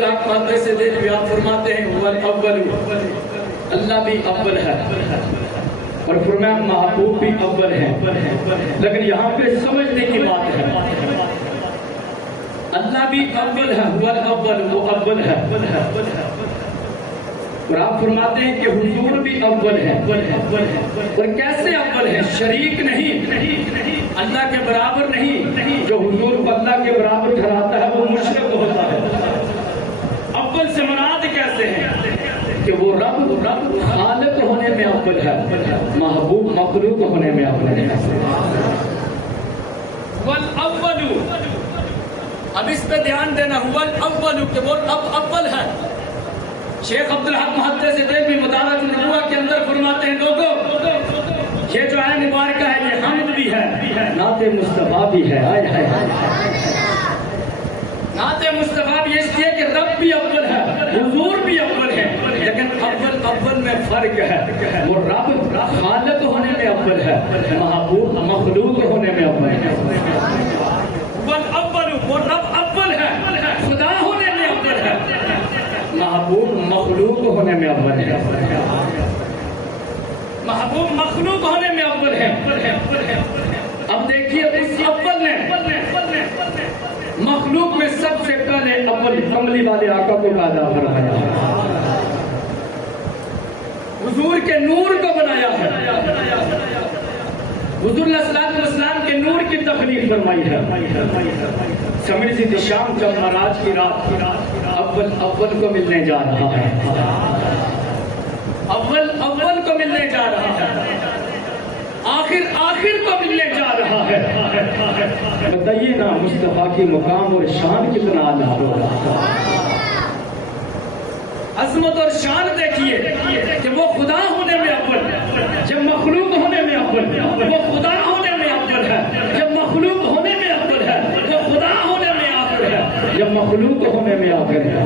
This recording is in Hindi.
अब्दुल हक मादे से देख आप फरमाते हैं वल अव्वल, अल्लाह भी अव्वल है और फरमाया महबूब भी अव्वल है। लेकिन यहाँ पे समझने की बात है, अल्लाह भी अव्वल है, वल अव्वल, वो अव्वल है और आप फरमाते हैं कि हुजूर भी अव्वल है। और कैसे अव्वल है? शरीक नहीं, अल्लाह के बराबर नहीं। जो हुजूर को अल्लाह के बराबर ठहराता है वो मुशरिक होता है। अव्वल से मुराद कैसे है कि वो रब खालिक होने में अव्वल है, महबूब मखलूक होने में अव्वल है। वल अव्वलु, अब इस पे ध्यान देना, वल अव्वलु कि वो अब अव्वल है। शेख अब्दुल हक मुहद्दिस भी मुदारज नबुवा के अंदर फरमाते हैं, लोगों ये जो है मुबारक है, ये हम्द भी है, नाते मुस्तफा भी है। आय हाय, नाते मुस्तफा भी इसलिए कि रब भी अव्वल है, हुजूर भी अव्वल है। लेकिन अव्वल में फर्क है, वो रब खालिक होने में अव्वल है, महबूब मखलूक होने में अव्वल है। वल अव्वल, वो रब अव्वल है, खुदा होने में अव्वल है, महबूब मखलूक होने में अव्वल है। महबूब मखलूक होने में अव्वल है। अब देखिए इस अव्वल ने मखलूक में सबसे पहले अव्वल कमली वाले आका को पैदा फरमाया, हुजूर के नूर को बनाया है, हुजूर सल्लल्लाहु के नूर की तखलीक फरमाई है। समझी शाम जब महाराज की रात अव्वल को मिलने जा रहा है, अव्वल को मिलने जा रहा है, आखिर को मिलने जा रहा है। बताइए ना मुस्तफा की मुकाम और शान कितना आला होगा। अजमत और शान देखिए कि वो खुदा होने में अव्वल, जब मखलूक होने में अव्वल, वो खुदा होने में अव्वल है, जब मखलूक होने में अव्वल है, वो खुदा होने में आखिर है, जब मखलूक होने में आखिर है।